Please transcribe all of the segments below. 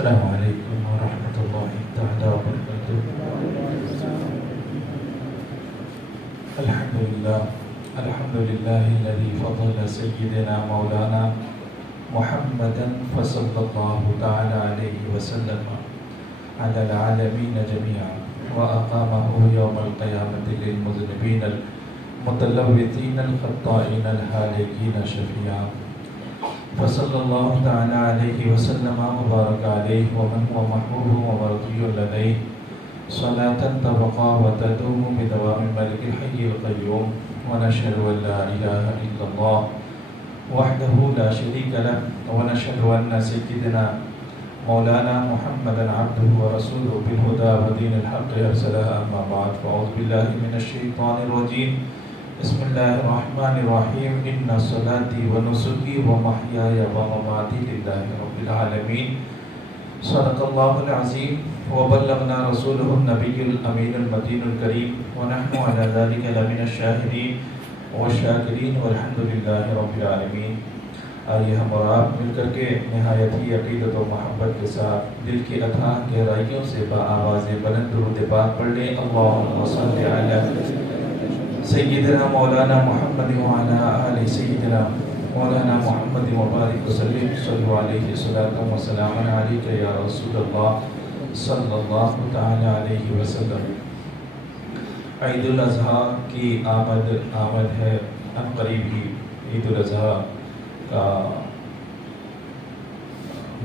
السلام علیکم ورحمۃ اللہ تعالی وبرکاتہ۔ الحمد للہ الذی فضل سیدنا مولانا محمدا فصلی اللہ تعالی علیہ وسلم علی العالمین جميعا وأقامه يوم القیامة للمذنبین المتلوثین الخطائین الحالکین شفیعا، فصلی اللہ تعالی علیہ وسلم وبارک علیہ ومن هو محبوب ومرضی لدیہ صلاة تبقى وتدوم بدوام ملك الحي القيوم، ونشهد أن لا إله إلا الله وحده لا شريك له، ونشهد أن سيدنا مولانا محمدا عبده ورسوله بالهدى ودين الحق أرسله، أما بعد فأعوذ بالله من الشيطان الرجيم، بسم الله الرحمن الرحيم، إن صلاتي ونسكي ومحياي ومماتي لله رب العالمين، صدق الله العظيم وبلغنا رسوله النبي الأمين المتين الكريم، ونحن على ذلك لمن الشاهدين والشاكرين والحمد لله رب العالمين۔ آئیے ہم اور آپ مل کر کے نہایت ہی عقیدت و محبت کے ساتھ دل کی اتھاہ گہرائیوں سے بآواز بلند درود پاک پڑھ لیں۔ اللہم صل علی سیدنا مولانا محمد وعلی آل سیدنا مولانا محمد وبارک وسلم، صلو علیہ صلاۃ و سلام علیک یا رسول اللہ صلی اللہ تعالی علیہ وسلم۔ عید الاضحیٰ کی آمد ہے، ان قریب ہی عید الاضحیٰ کا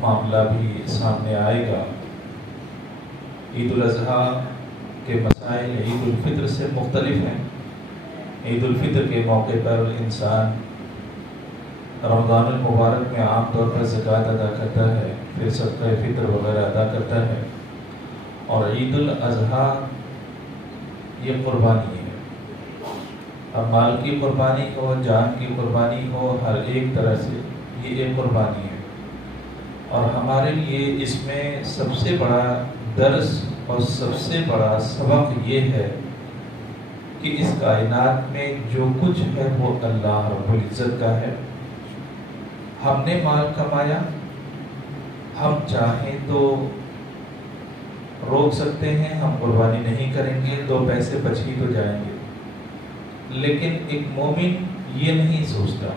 معاملہ بھی سامنے آئے گا۔ عید الاضحیٰ کے مسائل عید الفطر سے مختلف ہیں۔ عید الفطر کے موقع پر انسان رمضان المبارک میں عام طور پر زکوٰۃ ادا کرتا ہے، پھر صدقہ فطر وغیرہ ادا کرتا ہے، اور عید الاضحیٰ یہ قربانی ہے۔ اب مال کی قربانی ہو، جان کی قربانی ہو، ہر ایک طرح سے یہ ایک قربانی ہے، اور ہمارے لیے اس میں سب سے بڑا درس اور سب سے بڑا سبق یہ ہے کہ اس کائنات میں جو کچھ ہے وہ اللہ رب العزت کا ہے۔ ہم نے مال کمایا، ہم چاہیں تو روک سکتے ہیں، ہم قربانی نہیں کریں گے، 2 پیسے بچ ہی تو جائیں گے، لیکن ایک مومن یہ نہیں سوچتا۔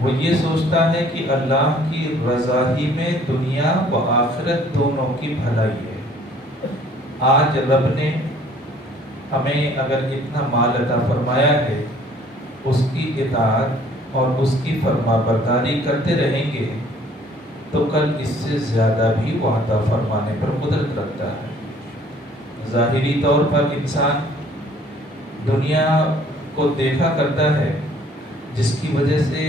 وہ یہ سوچتا ہے کہ اللہ کی رضا ہی میں دنیا و آخرت دونوں کی بھلائی ہے۔ آج رب نے ہمیں اگر اتنا مال عطا فرمایا ہے، اس کی اطاعت اور اس کی فرما برداری کرتے رہیں گے تو کل اس سے زیادہ بھی وہ عطا فرمانے پر قدرت رکھتا ہے۔ ظاہری طور پر انسان دنیا کو دیکھا کرتا ہے، جس کی وجہ سے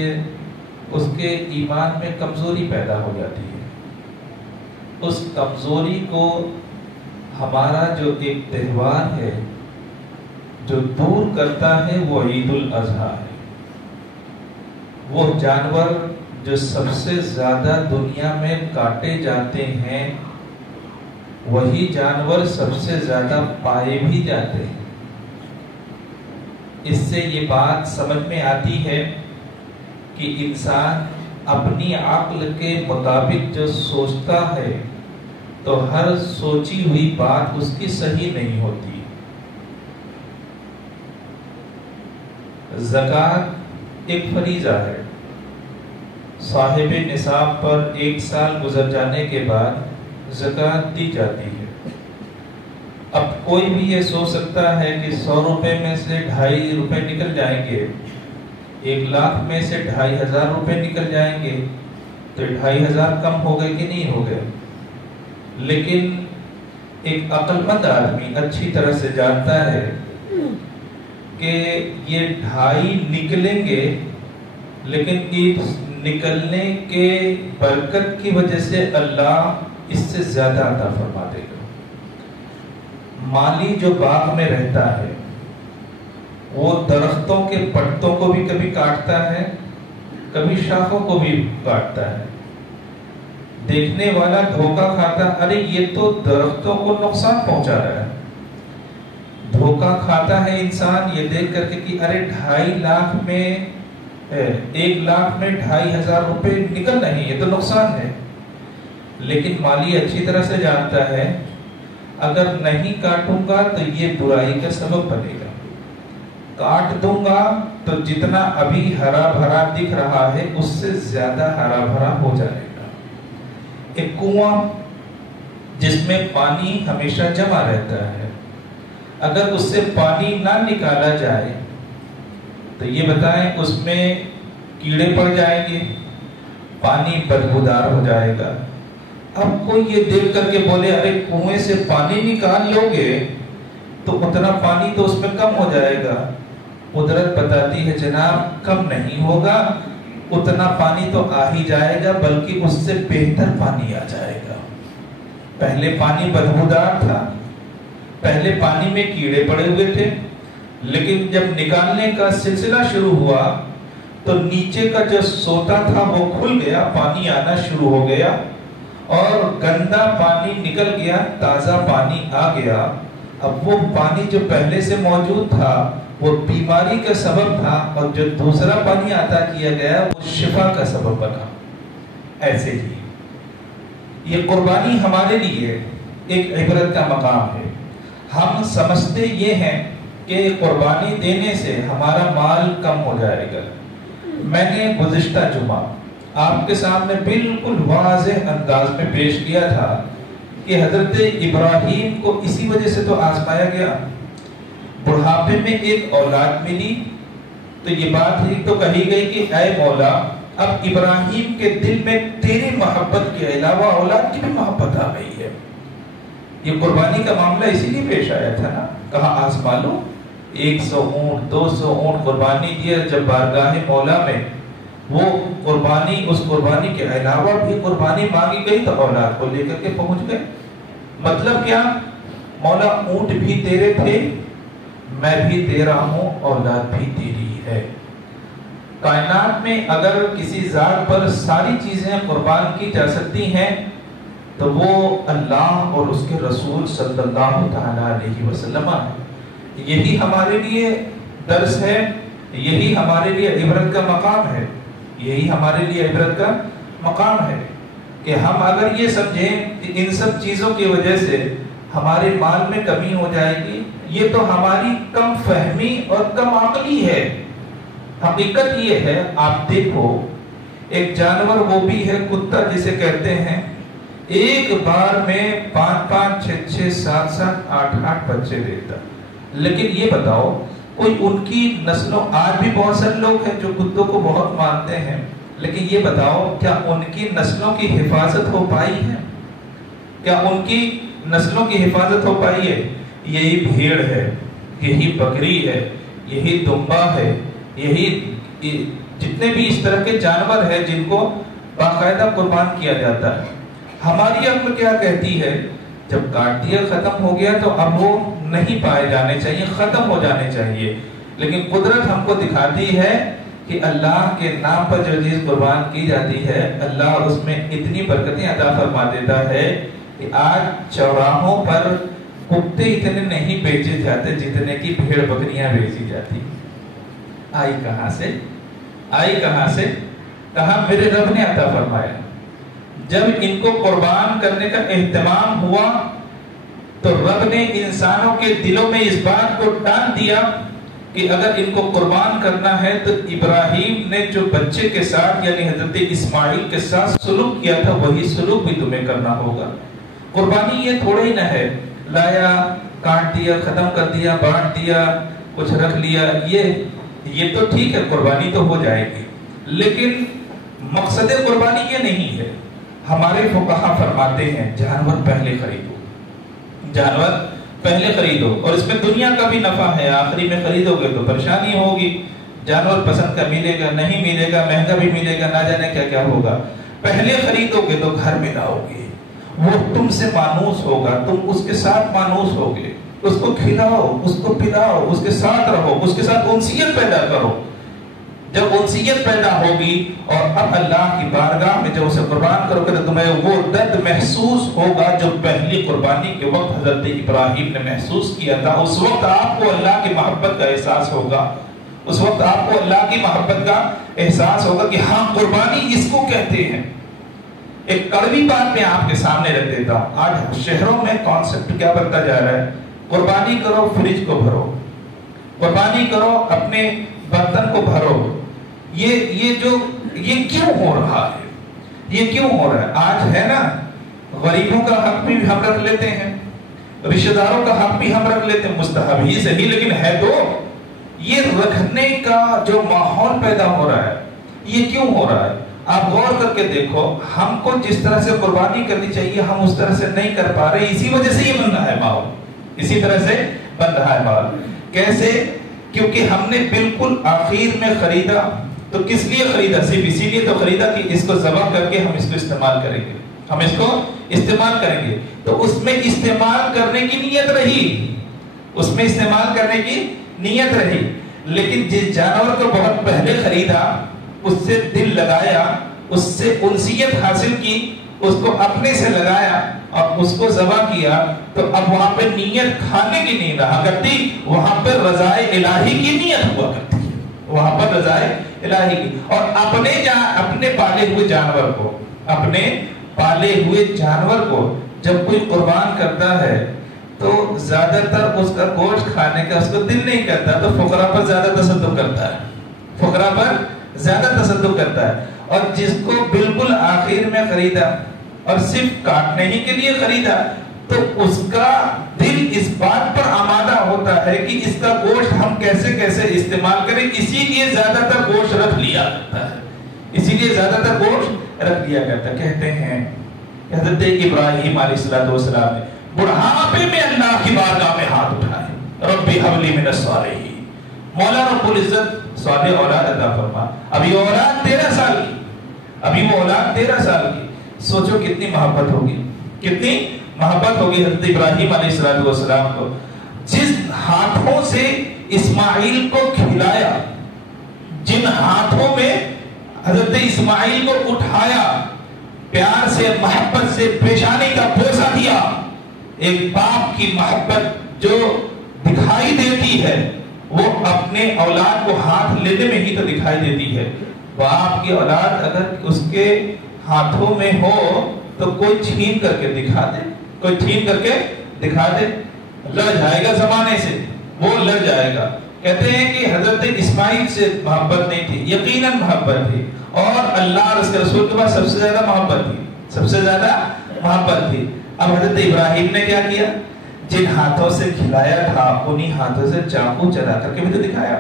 اس کے ایمان میں کمزوری پیدا ہو جاتی ہے۔ اس کمزوری کو ہمارا جو ایک تہوار ہے جو دور کرتا ہے وہ عید الاضحیٰ ہے۔ وہ جانور جو سب سے زیادہ دنیا میں کاٹے جاتے ہیں، وہی جانور سب سے زیادہ پائے بھی جاتے ہیں۔ اس سے یہ بات سمجھ میں آتی ہے کہ انسان اپنی عقل کے مطابق جو سوچتا ہے تو ہر سوچی ہوئی بات اس کی صحیح نہیں ہوتی۔ زکوٰۃ ایک فریضہ ہے، صاحب نصاب پر 1 سال گزر جانے کے بعد زکوٰۃ دی جاتی ہے۔ اب کوئی بھی یہ سوچ سکتا ہے کہ 100 روپے میں سے 2.5 روپے نکل جائیں گے، 1 لاکھ میں سے 2,500 روپے نکل جائیں گے، تو 2,500 کم ہو گئے کہ نہیں ہو گئے؟ لیکن ایک عقل مند آدمی اچھی طرح سے جانتا ہے کہ یہ 2.5 نکلیں گے، لیکن اس نکلنے کے برکت کی وجہ سے اللہ اس سے زیادہ عطا فرما دے گا۔ مالی جو باغ میں رہتا ہے وہ درختوں کے پتوں کو بھی کبھی کاٹتا ہے، کبھی شاخوں کو بھی کاٹتا ہے۔ دیکھنے والا دھوکہ کھاتا، ارے یہ تو درختوں کو نقصان پہنچا رہا ہے۔ دھوکہ کھاتا ہے انسان یہ دیکھ کر کے کہ ارے 2.5 لاکھ میں 1 لاکھ میں 2,500 روپے نکل رہے ہیں، یہ تو نقصان ہے۔ لیکن مالی اچھی طرح سے جانتا ہے اگر نہیں کاٹوں گا تو یہ برائی کا سبب بنے گا، کاٹ دوں گا تو جتنا ابھی ہرا بھرا دکھ رہا ہے اس سے زیادہ ہرا بھرا ہو جائے گا۔ ایک کنواں جس میں پانی ہمیشہ جمع رہتا ہے، اگر اس سے پانی نہ نکالا جائے تو یہ بتائیں اس میں کیڑے پڑ جائیں گے، پانی بدبودار ہو جائے گا۔ اب کوئی یہ دیکھ کر کے بولے ارے کنویں سے پانی نکال لو گے تو اتنا پانی تو اس میں کم ہو جائے گا، قدرت بتاتی ہے جناب کم نہیں ہوگا، اتنا پانی تو آ ہی جائے گا بلکہ اس سے بہتر پانی آ جائے گا۔ پہلے پانی بدبودار تھا، پہلے پانی میں کیڑے پڑے ہوئے تھے، لیکن جب نکالنے کا سلسلہ شروع ہوا تو نیچے کا جو سوتا تھا وہ کھل گیا، پانی آنا شروع ہو گیا اور گندا پانی نکل گیا، تازہ پانی آ گیا۔ اب وہ پانی جو پہلے سے موجود تھا وہ بیماری کا سبب تھا، اور جو دوسرا پانی عطا کیا گیا وہ شفا کا سبب بنا۔ ایسے ہی یہ قربانی ہمارے لیے ایک عبرت کا مقام ہے۔ ہم سمجھتے یہ ہیں کہ قربانی دینے سے ہمارا مال کم ہو جائے گا۔ میں نے گزشتہ جمعہ آپ کے سامنے بالکل واضح انداز میں پیش کیا تھا کہ حضرت ابراہیم کو اسی وجہ سے تو آزمایا گیا، بڑھاپے میں ایک اولاد ملی تو یہ بات ہی تو کہی گئی کہ اے مولا اب ابراہیم کے دل میں تیری محبت کے علاوہ اولاد کی بھی محبت آ گئی ہے۔ یہ قربانی کا معاملہ اسی لیے پیش آیا تھا نا، کہا آزما لو، 100 اونٹ 200 اونٹ قربانی دیا، جب بارگاہ مولا میں وہ قربانی، اس قربانی کے علاوہ بھی قربانی مانگی گئی تو اولاد کو لے کر کے پہنچ گئے۔ مطلب کیا؟ مولا اونٹ بھی تیرے تھے، میں بھی تیرا ہوں، اولاد بھی تیری ہے۔ کائنات میں اگر کسی ذات پر ساری چیزیں قربان کی جا سکتی ہیں تو وہ اللہ اور اس کے رسول صلی اللہ تعالی علیہ وسلم ہے۔ یہی ہمارے لیے درس ہے، یہی ہمارے لیے عبرت کا مقام ہے، یہی ہمارے لیے عبرت کا مقام ہے کہ ہم اگر یہ سمجھیں کہ ان سب چیزوں کی وجہ سے ہمارے مال میں کمی ہو جائے گی، یہ تو ہماری کم فہمی اور کم عقلی ہے۔ حقیقت یہ ہے، آپ دیکھو ایک جانور وہ بھی ہے کتا جسے کہتے ہیں، ایک بار میں 5 6 6 7 7 8 8 بچے دیتا، لیکن یہ بتاؤ کوئی ان کی نسلوں، آج بھی بہت سارے لوگ ہیں جو کتوں کو بہت مانتے ہیں، لیکن یہ بتاؤ کیا ان کی نسلوں کی حفاظت ہو پائی ہے؟ کیا ان کی نسلوں کی حفاظت ہو پائی ہے؟ یہی بھیڑ ہے، یہی بکری ہے، یہی دمبا ہے، یہی جتنے بھی اس طرح کے جانور ہیں جن کو باقاعدہ قربان کیا جاتا ہے۔ ہماری عقل کیا کہتی ہے؟ جب کاٹ دیا ختم ہو گیا تو اب وہ نہیں پائے جانے چاہیے، ختم ہو جانے چاہیے، لیکن قدرت ہم کو دکھاتی ہے کہ اللہ کے نام پر جو چیز قربان کی جاتی ہے اللہ اس میں اتنی برکتیں عطا فرما دیتا ہے کہ آج چوراہوں پر کتے اتنے نہیں بیچے جاتے جتنے کی بھیڑ بکریاں بیچی جاتی۔ آئی کہاں سے؟ آئی کہاں سے؟ کہاں میرے رب نے عطا فرمایا۔ جب ان کو قربان کرنے کا اہتمام ہوا تو رب نے انسانوں کے دلوں میں اس بات کو ڈال دیا کہ اگر ان کو قربان کرنا ہے تو ابراہیم نے جو بچے کے ساتھ یعنی حضرت اسماعیل کے ساتھ سلوک کیا تھا وہی سلوک بھی تمہیں کرنا ہوگا۔ قربانی یہ تھوڑا ہی نہ ہے لایا کاٹ دیا ختم کر دیا بانٹ دیا کچھ رکھ لیا، یہ تو ٹھیک ہے قربانی تو ہو جائے گی، لیکن مقصد قربانی یہ نہیں ہے۔ ہمارے فقہا فرماتے ہیں جانور پہلے خریدو، جانور پہلے خریدو، اور اس میں دنیا کا بھی نفع ہے، آخری میں خریدو گے تو پریشانی ہوگی، جانور پسند کا ملے گا نہیں ملے گا، مہنگا بھی ملے گا، نہ جانے کیا کیا ہوگا۔ پہلے خریدو گے تو گھر میں لاؤ گے، وہ تم سے مانوس ہوگا، تم اس کے ساتھ مانوس ہوگے، اس کو کھلاؤ، اس کو پلاؤ، اس کے ساتھ رہو، اس کے ساتھ انسیت پیدا کرو۔ جب انسیت پیدا ہوگی اور اب اللہ کی بارگاہ میں جب اسے قربان کرو گے تو تمہیں وہ درد محسوس ہوگا جو پہلی قربانی کے وقت حضرت ابراہیم نے محسوس کیا تھا۔ اس وقت آپ کو اللہ کی محبت کا احساس ہوگا، اس وقت آپ کو اللہ کی محبت کا احساس ہوگا کہ ہاں قربانی اس کو کہتے ہیں۔ ایک کڑوی بات میں آپ کے سامنے رکھ دیتا ہوں. آج شہروں میں کانسیپٹ کیا بنتا جا رہا ہے؟ قربانی کرو فریج کو بھرو، قربانی کرو اپنے برتن کو بھرو. یہ کیوں ہو رہا ہے؟ یہ کیوں ہو رہا ہے؟ آج ہے نا، غریبوں کا حق بھی ہم رکھ لیتے ہیں، رشتہ داروں کا حق بھی ہم رکھ لیتے ہیں، مستحب ہی صحیح لیکن ہے تو. یہ رکھنے کا جو ماحول پیدا ہو رہا ہے، یہ کیوں ہو رہا ہے؟ آپ غور کر کے دیکھو، ہم کو جس طرح سے قربانی کرنی چاہیے ہم اس طرح سے نہیں کر پا رہے. اسی وجہ سے یہ بن رہا ہے ماحول، اسی طرح سے بن رہا ہے ماحول. کیسے؟ کیونکہ ہم نے بالکل آخر میں خریدا. تو کس لیے خریدا؟ صرف اسی لیے تو خریدا کہ اس کو ذبح کر کے ہم اس کو استعمال کریں گے، ہم اس کو استعمال کریں گے. تو اس میں استعمال کرنے کی نیت رہی، اس میں استعمال کرنے کی نیت رہی. لیکن جس جانور کو بہت پہلے خریدا، اس سے دل لگایا، اس سے انسیت حاصل کی، اس کو اپنے سے لگایا اور اس کو ذبح کیا، تو اب وہاں پہ نیت کھانے کی نہیں رہا کرتی، وہاں پہ رضائے الہی کی نیت ہوا کرتی ہے، وہاں پر رضائے الہی کی. اور اپنے پالے ہوئے جانور کو، اپنے پالے ہوئے جانور کو جب کوئی قربان کرتا ہے تو زیادہ تر اس کا گوشت کھانے کا اس کو دل نہیں کرتا، تو فقراء پر زیادہ تصدق کرتا ہے، فقراء پر زیادہ تصدق کرتا ہے. اور جس کو بالکل آخر میں خریدا اور صرف کاٹنے ہی کے لیے خریدا، تو اس کا دل اس بات پر آمادہ ہوتا ہے کہ اس کا گوشت ہم کیسے کیسے استعمال کریں، اسی لیے زیادہ تر گوشت رکھ لیا کرتا ہے، اسی لیے زیادہ تر گوشت رکھ لیا کرتا ہے. کہتے ہیں حضرت ابراہیم علیہ السلام نے بڑھاپے میں اللہ کی بارگاہ میں ہاتھ اٹھائے، رب ہب لی من الصالحین، مولا رب العزت صالح اولاد عطا فرما. ابھی اولاد 13 سال کی، ابھی وہ اولاد 13 سال کی. سوچو کتنی محبت ہوگی، کتنی محبت ہوگی حضرت ابراہیم علیہ السلام کو. جس ہاتھوں سے اسماعیل کو کھلایا، جن ہاتھوں میں حضرت اسماعیل کو اٹھایا، پیار سے محبت سے پیشانی کا بوسہ دیا. ایک باپ کی محبت جو دکھائی دیتی ہے وہ اپنے اولاد کو ہاتھ لینے میں ہی تو دکھائی دیتی ہے. باپ کی اولاد اگر اس کے ہاتھوں میں ہو تو کوئی چھین کر کے دکھا دے، کوئی چھین کر کے دکھا دے، لڑ جائے گا زمانے سے، وہ لڑ جائے گا. کہتے ہیں کہ حضرت اسماعیل سے محبت نہیں تھی، یقیناً محبت تھی، اور اللہ اور اس کے رسول کے پاس سب سے زیادہ محبت تھی، سب سے زیادہ محبت تھی. اب حضرت ابراہیم نے کیا کیا؟ جن ہاتھوں سے کھلایا تھا انہی ہاتھوں سے چاقو چلا کر کے بھی تو دکھایا،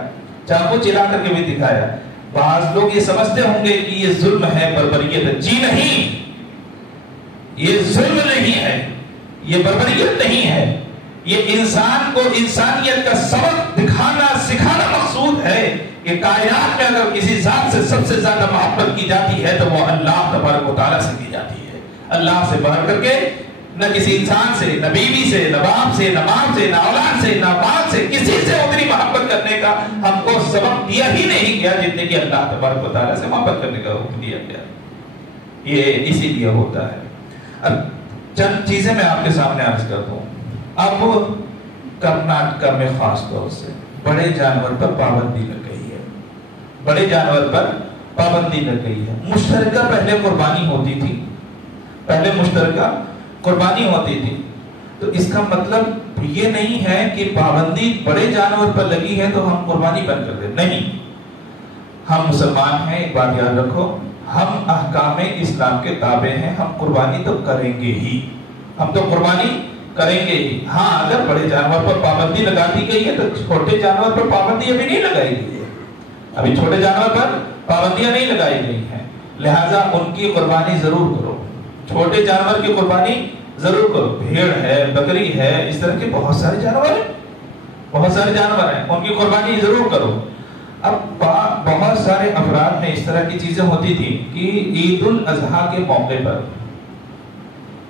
چاقو چلا کر کے بھی دکھایا. بعض لوگ یہ سمجھتے ہوں گے کہ یہ ظلم ہے، بربریت ہے. جی نہیں، یہ ظلم نہیں ہے، یہ بربریت نہیں ہے. یہ انسان کو انسانیت کا سبق دکھانا سکھانا مقصود ہے کہ کائنات میں اگر کسی ذات سے سب سے زیادہ محبت کی جاتی ہے تو وہ اللہ تبارک و تعالیٰ سے کی جاتی ہے. اللہ سے بڑھ کر کے نہ کسی انسان سے، نہ بیوی سے، نہ باپ سے، نہ ماں سے، نہ اولاد سے، نہ مال سے، کسی سے اتنی محبت کرنے کا ہم کو سبق دیا ہی نہیں گیا جتنے کہ اللہ تبارک و تعالیٰ سے محبت کرنے کا حکم دیا گیا. یہ اسی لیے ہوتا ہے. اب چند چیزیں میں آپ کے سامنے عرض کرتا ہوں. اب کرناٹک میں خاص طور سے بڑے جانور پر پابندی لگ گئی ہے، بڑے جانور پر پابندی لگ گئی ہے. مشترکہ پہلے قربانی ہوتی تھی، پہلے مشترکہ قربانی ہوتی تھی. تو اس کا مطلب یہ نہیں ہے کہ پابندی بڑے جانور پر لگی ہے تو ہم قربانی بند کر دیں، نہیں. ہم مسلمان ہیں، ایک بات یاد رکھو، ہم احکام اسلام کے تابع ہیں، ہم قربانی تو کریں گے ہی، ہم تو قربانی کریں گے ہی. ہاں اگر بڑے جانور پر پابندی لگا دی گئی ہے تو چھوٹے جانور پر پابندی ابھی نہیں لگائی گئی ہے، ابھی چھوٹے جانور پر پابندیاں نہیں لگائی گئی ہیں. لہٰذا ان کی قربانی ضرور کرو، چھوٹے جانور کی قربانی ضرور کرو. بھیڑ ہے، بکری ہے، اس طرح کے بہت سارے جانور ہیں، بہت سارے جانور ہیں، ان کی قربانی ضرور کرو. اب بہت سارے افراد میں اس طرح کی چیزیں ہوتی تھی کہ عید الاضحیٰ کے موقع پر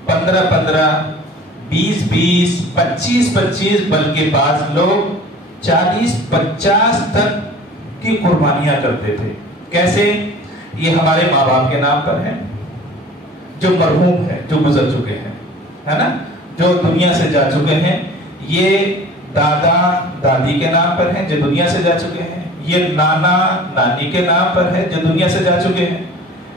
15-15 20-20 25-25 بلکہ بعض لوگ 40-50 تک کی قربانیاں کرتے تھے. کیسے؟ یہ ہمارے ماں باپ کے نام پر ہے جو مرحوم ہیں، جو گزر چکے ہیں، ہے نا، جو دنیا سے جا چکے ہیں. یہ دادا دادی کے نام پر ہیں جو دنیا سے جا چکے ہیں. یہ نانا نانی کے نام پر ہے جو دنیا سے جا چکے ہیں.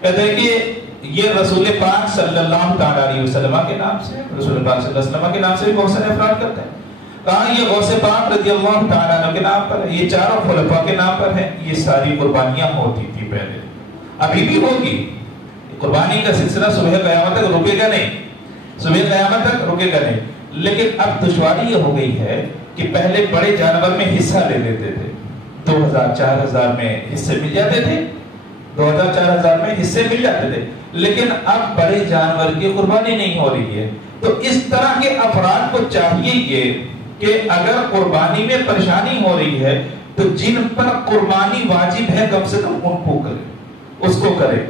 کہتے ہیں کہ یہ رسول پاک صلی اللہ تعالی علیہ وسلم کے نام سے، رسول پاک صلی اللہ علیہ وسلم کے نام سے بھی بہت سارے افراد کرتے ہیں. کہا یہ غوث پاک رضی اللہ تعالیٰ عنہ کے نام پر ہے، یہ چاروں خلفاء کے نام پر ہیں. یہ ساری قربانیاں ہوتی تھی پہلے، ابھی بھی ہوگی. قربانی کا سلسلہ صبح قیامت تک رکے گا نہیں، صبح قیامت تک رکے گا نہیں. لیکن اب دشواری یہ ہو گئی ہے کہ پہلے بڑے جانور میں حصہ لے لیتے تھے، 2000-4000 میں حصے مل جاتے تھے، 2000-4000 میں حصے مل جاتے تھے. لیکن اب بڑے جانور کی قربانی نہیں ہو رہی ہے. تو اس طرح کے افراد کو چاہیے یہ کہ اگر قربانی میں پریشانی ہو رہی ہے تو جن پر قربانی واجب ہے کم سے کم ان کو کرے، اس کو کرے.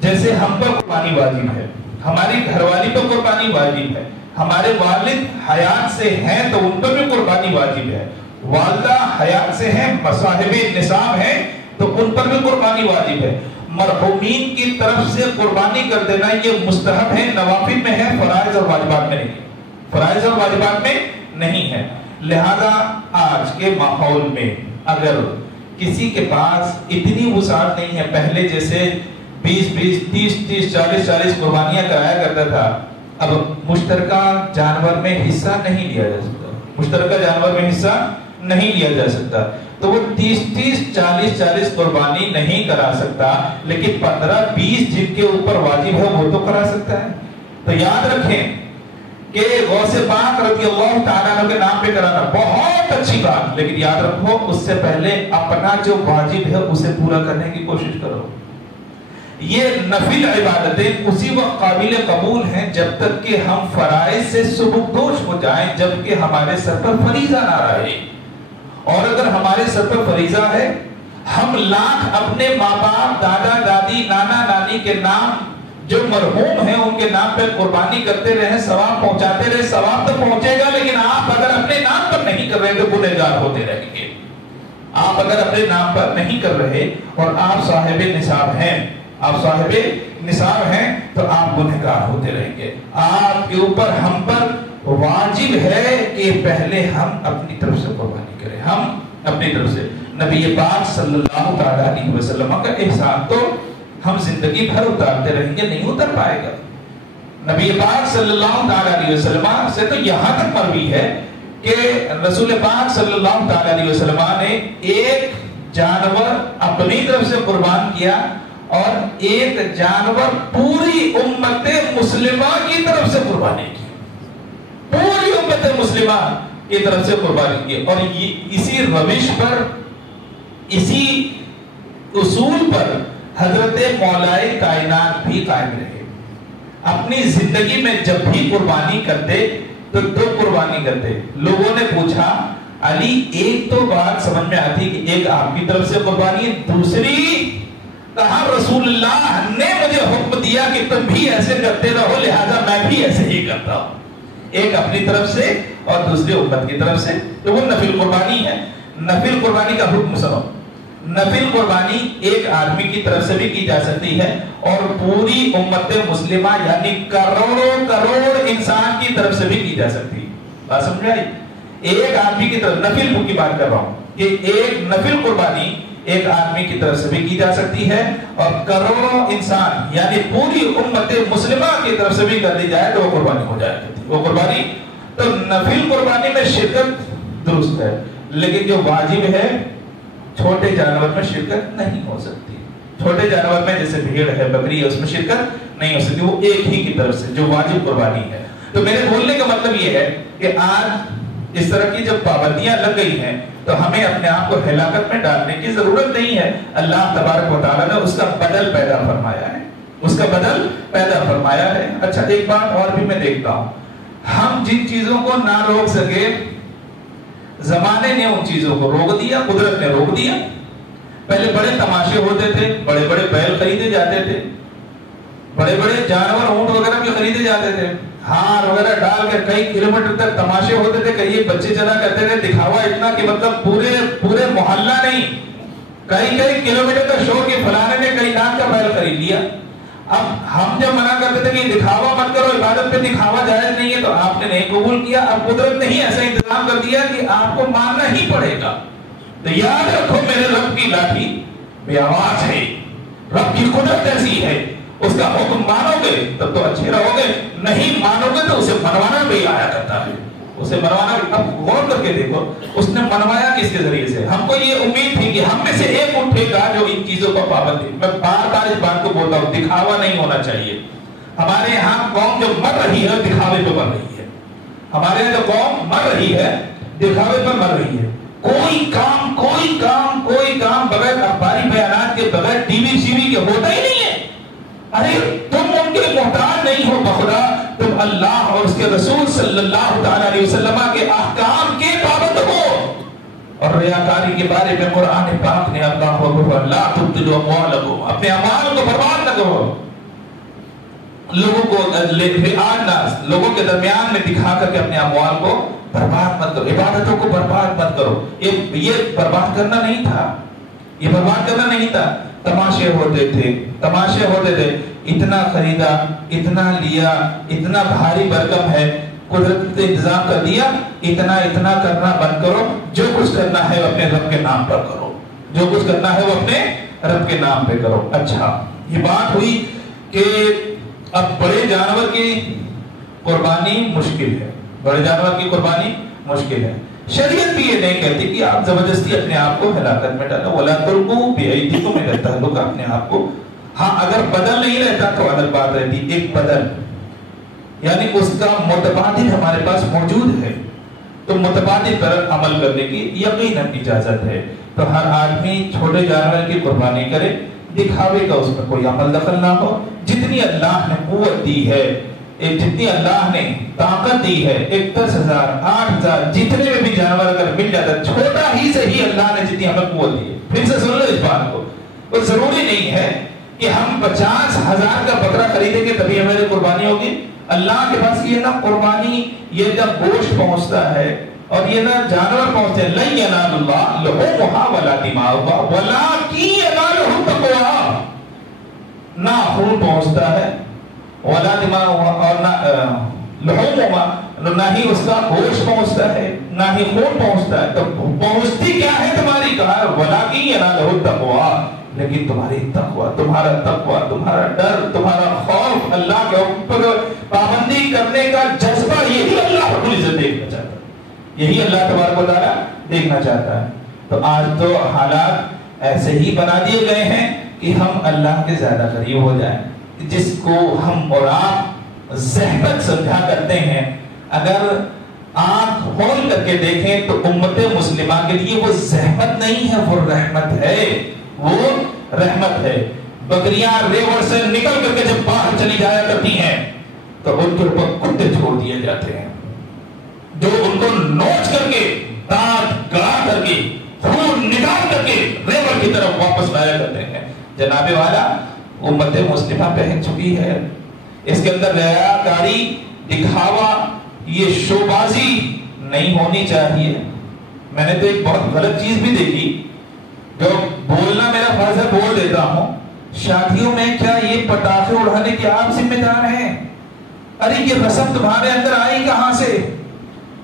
جیسے ہم پر قربانی واجب ہے، ہماری گھر والی پر قربانی واجب ہے، ہمارے والد حیات سے ہیں تو ان پر بھی قربانی واجب ہے، والدہ حیات سے ہیں، مصاحب نصاب ہیں تو ان پر بھی قربانی واجب ہے. مرحومین کی طرف سے قربانی کر دینا یہ مستحب ہے، نوافل میں ہے، فرائض اور واجبات میں نہیں، فرائض اور واجبات میں نہیں ہے. لہذا آج کے ماحول میں اگر کسی کے پاس اتنی وسعت نہیں ہے، پہلے جیسے 20-20, 30-30, 40-40 قربانیاں کرایا کرتا تھا، اب مشترکہ جانور میں حصہ نہیں لیا جا سکتا، مشترکہ جانور میں حصہ نہیں لیا جا سکتا. تو وہ 30-30, 40-40 قربانی نہیں کرا سکتا، لیکن 15-20 جن کے اوپر واجب ہے وہ تو کرا سکتا ہے. تو یاد رکھیں کہ غوث پاک رضی اللہ تعالیٰ عنہ کے نام پہ کرانا بہت اچھی بات، لیکن یاد رکھو اس سے پہلے اپنا جو واجب ہے اسے پورا کرنے کی کوشش کرو. یہ نفل عبادتیں اسی وقت قابل قبول ہیں جب تک کہ ہم فرائض سے سبکدوش ہو جائیں، جبکہ ہمارے سر پر فریضہ نہ رہے. اور اگر ہمارے سر پر فریضہ ہے، ہم لاکھ اپنے ماں باپ، دادا دادی، نانا نانی کے نام جو مرحوم ہیں ان کے نام پہ قربانی کرتے رہے، ثواب پہنچاتے رہے، ثواب تو پہنچے گا، لیکن آپ اگر اپنے نام پر نہیں کر رہے تو گنہگار ہوتے رہیں گے. آپ اگر اپنے نام پر نہیں کر رہے اور آپ صاحب نصاب ہیں، آپ صاحب نصاب ہیں تو آپ گنہگار ہوتے رہیں گے. آپ کے اوپر، ہم پر واجب ہے کہ پہلے ہم اپنی طرف سے قربانی کریں، ہم اپنی طرف سے. نبی پاک صلی اللہ تعالیٰ علیہ وسلم کا احسان تو ہم زندگی بھر اتارتے رہیں گے، نہیں اتر پائے گا. نبی پاک صلی اللہ تعالیٰ علیہ وسلم سے تو یہاں تک مروی ہے کہ رسول پاک صلی اللہ تعالیٰ علیہ وسلم نے ایک جانور اپنی طرف سے قربان کیا اور ایک جانور پوری امت مسلمہ کی طرف سے قربانی کی، پوری امت مسلمہ کی طرف سے قربانی کی. اور اسی روش پر، اسی اصول پر حضرت مولائے کائنات بھی قائم رہے. اپنی زندگی میں جب بھی قربانی کرتے تو دو قربانی کرتے. لوگوں نے پوچھا علی ایک تو بات سمجھ میں آتی کہ ایک آپ کی طرف سے قربانی ہے، دوسری کہا رسول اللہ نے مجھے حکم دیا کہ تم بھی ایسے کرتے رہو، لہذا میں بھی ایسے ہی کرتا ہوں. ایک اپنی طرف سے اور دوسری امت کی طرف سے. تو وہ نفل قربانی ہے. نفل قربانی کا حکم سنو. نفل قربانی ایک آدمی کی طرف سے بھی کی جا سکتی ہے اور پوری امت مسلمہ یعنی کروڑوں کروڑ انسان کی طرف سے بھی کی جا سکتی ہے. بات سمجھ آئی؟ ایک آدمی کی طرف، نفل کی بات کر رہا ہوں کہ ایک نفل قربانی ایک آدمی کی طرف سے بھی کی جا سکتی ہے اور کروڑوں انسان یعنی پوری امت مسلمہ کی طرف سے بھی کر دی جائے تو وہ قربانی ہو جائے گی. وہ قربانی تو نفل قربانی میں شرکت درست ہے، لیکن جو واجب ہے چھوٹے جانور میں شرکت نہیں ہو سکتی. چھوٹے جانور میں جیسے بھیڑ ہے، بکری ہے، اس میں شرکت نہیں ہو سکتی، وہ ایک ہی کی طرف سے جو واجب قربانی ہے. تو میرے بولنے کا مطلب یہ ہے کہ آج اس طرح کی جب پابندیاں لگ گئی ہیں تو ہمیں اپنے آپ کو ہلاکت میں ڈالنے کی ضرورت نہیں ہے. اللہ تبارک و تعالیٰ نے اس کا بدل پیدا فرمایا ہے، اس کا بدل پیدا فرمایا ہے. اچھا ایک بات اور بھی میں دیکھتا ہوں، ہم جن چیزوں کو نہ روک سکے زمانے نے ان چیزوں کو روک دیا، قدرت نے روک دیا. پہلے بڑے تماشے ہوتے تھے، بڑے بڑے بیل خریدے جاتے تھے، بڑے بڑے جانور اونٹ وغیرہ بھی خریدے جاتے تھے، ہار وغیرہ ڈال کے کئی کلومیٹر تک تماشے ہوتے تھے. کئی بچے چلا کرتے تھے، دکھاوا اتنا کہ مطلب پورے محلہ نہیں، کئی کلومیٹر تک شور کے فلانے نے کئی لاکھ کا بیل خرید لیا. اب ہم جب منع کرتے تھے کہ دکھاوا مت کرو، عبادت پہ دکھاوا جائز نہیں ہے، تو آپ نے نہیں قبول کیا. اب قدرت نے ہی ایسا انتظام کر دیا کہ آپ کو ماننا ہی پڑے گا. تو یاد رکھو میرے رب کی لاٹھی بے آواز ہے، رب کی قدرت ایسی ہے اس کا حکم مانو گے تب تو اچھے رہو گے، نہیں مانو گے تو اسے منوانا بھی آیا کرتا ہے، اسے منوانا بھی۔ اب غور کر کے دیکھو اس نے منوایا کس کے ذریعے سے؟ ہم کو یہ امید تھی کہ ہم میں سے ایک اٹھے گا جو ان چیزوں پر پابند ہے۔ میں بار بار اس بات کو بولتا ہوں، دکھاوا نہیں ہونا چاہیے۔ ہمارے یہاں قوم جو مر رہی ہے دکھاوے پہ مر رہی ہے، ہمارے یہاں جو قوم مر رہی ہے دکھاوے پہ مر رہی ہے۔ کوئی کام بغیر اخباری بیانات کے، بغیر ٹی وی سی وی کے ہوتا ہی نہیں ہے۔ ارے تم ان کے محتاج نہیں ہو بخدا، تم اللہ اور اس کے رسول صلی اللہ تعالی علیہ وسلم کے احکام کے پابند ہو۔ اور ریاکاری کے بارے میں قرآن پاک نے اللہ اکبر لا تبطلوا اموالکم، اپنے اعمال کو برباد نہ کرو، لوگوں کو لوگوں کے درمیان میں دکھا کر کے اپنے اموال کو برباد مت کرو، عبادتوں کو برباد مت کرو۔ یہ برباد کرنا نہیں تھا، یہ برباد کرنا نہیں تھا۔ تماشے ہوتے تھے، اتنا خریدا، اتنا لیا، اتنا بھاری برکم ہے، قدرت نے انتظام کر دیا، اتنا کرنا بند کرو، جو کچھ کرنا ہے وہ اپنے رب کے نام پر کرو، جو کچھ کرنا ہے وہ اپنے رب کے نام پہ کرو۔ اچھا یہ بات ہوئی کہ اب بڑے جانور کی قربانی مشکل ہے، بڑے جانور کی قربانی مشکل ہے۔ شریعت بھی یہ نہیں کہتی کہ آپ زبردستی اپنے آپ کو ہلاکت میں ڈالو، ولا تلقوا بأیدیکم الی التہلکہ، اپنے آپ کو، ہاں اگر بدل نہیں رہتا تو الگ بات رہتی، ایک بدل یعنی اس کا متبادل ہمارے پاس موجود ہے، تو متبادل پر عمل کرنے کی یقیناً اجازت ہے۔ تو ہر آدمی چھوٹے جانور کی قربانی کرے، دکھاوے کا اس میں کوئی عمل دخل نہ ہو۔ جتنی اللہ نے قوت دی ہے، جتنی اللہ نے طاقت دی ہے، 10,000 8,000 جتنے میں بھی جانور اگر مل جاتا، چھوٹا ہی سے ہی اللہ نے جتنی ہمیں قوت دی ہے۔ پھر سے سن لو اس بات کو، وہ ضروری نہیں ہے کہ ہم 50,000 کا بکرا خریدیں گے تبھی ہماری قربانی ہوگی۔ اللہ کے پاس یہ نا قربانی، یہ جب گوشت پہنچتا ہے اور یہ نا جانور پہنچتے ہیں، لن ینال اللہ لحومها ولا دماؤها ولکن ینالہ التقوی، نہ خون پہنچتا ہے ولا دماؤها اور نہ لحومها، نہ ہی اس کا گوشت پہنچتا ہے نہ ہی خون پہنچتا ہے۔ تو پہنچتی کیا ہے تمہاری؟ کہا ولکن ینالہ التقوی، لیکن تمہاری تقوی، تمہارا تقوی، تمہارا ڈر، تمہارا خوف، اللہ کے حکم پر پابندی کرنے کا جذبہ، یہی اللہ رب العزت دیکھنا چاہتا ہے، یہی اللہ تبارک و تعالیٰ دیکھنا چاہتا ہے۔ تو آج تو حالات ایسے ہی بنا دیے گئے ہیں کہ ہم اللہ کے زیادہ قریب ہو جائیں، جس کو ہم اور آپ زحمت سمجھا کرتے ہیں، اگر آنکھ کھول کر کے دیکھیں تو امت مسلمہ کے لیے وہ زحمت نہیں ہے، وہ رحمت ہے، وہ رحمت ہے۔ بکریاں ریوڑ سے نکل کر کے جب باہر چلی جایا کرتی ہیں تو ان کے اوپر کتے چھوڑ دیے جاتے ہیں، جو ان کو نوچ کر کے، دانت گڑا کر کے، خون نکال کر کے ریوڑ کی طرف واپس لایا کرتے ہیں۔ جناب والا امت مسلمہ پہن چکی ہے، اس کے اندر ریاکاری، دکھاوا، یہ شوبازی نہیں ہونی چاہیے۔ میں نے تو ایک بہت غلط چیز بھی دیکھی، جو بولنا میرا فرض ہے بول دیتا ہوں، شادیوں میں کیا یہ پٹاخے اڑانے کے آپ ذمہ دار ہیں؟ ارے یہ رسم تمہارے اندر آئی کہاں سے؟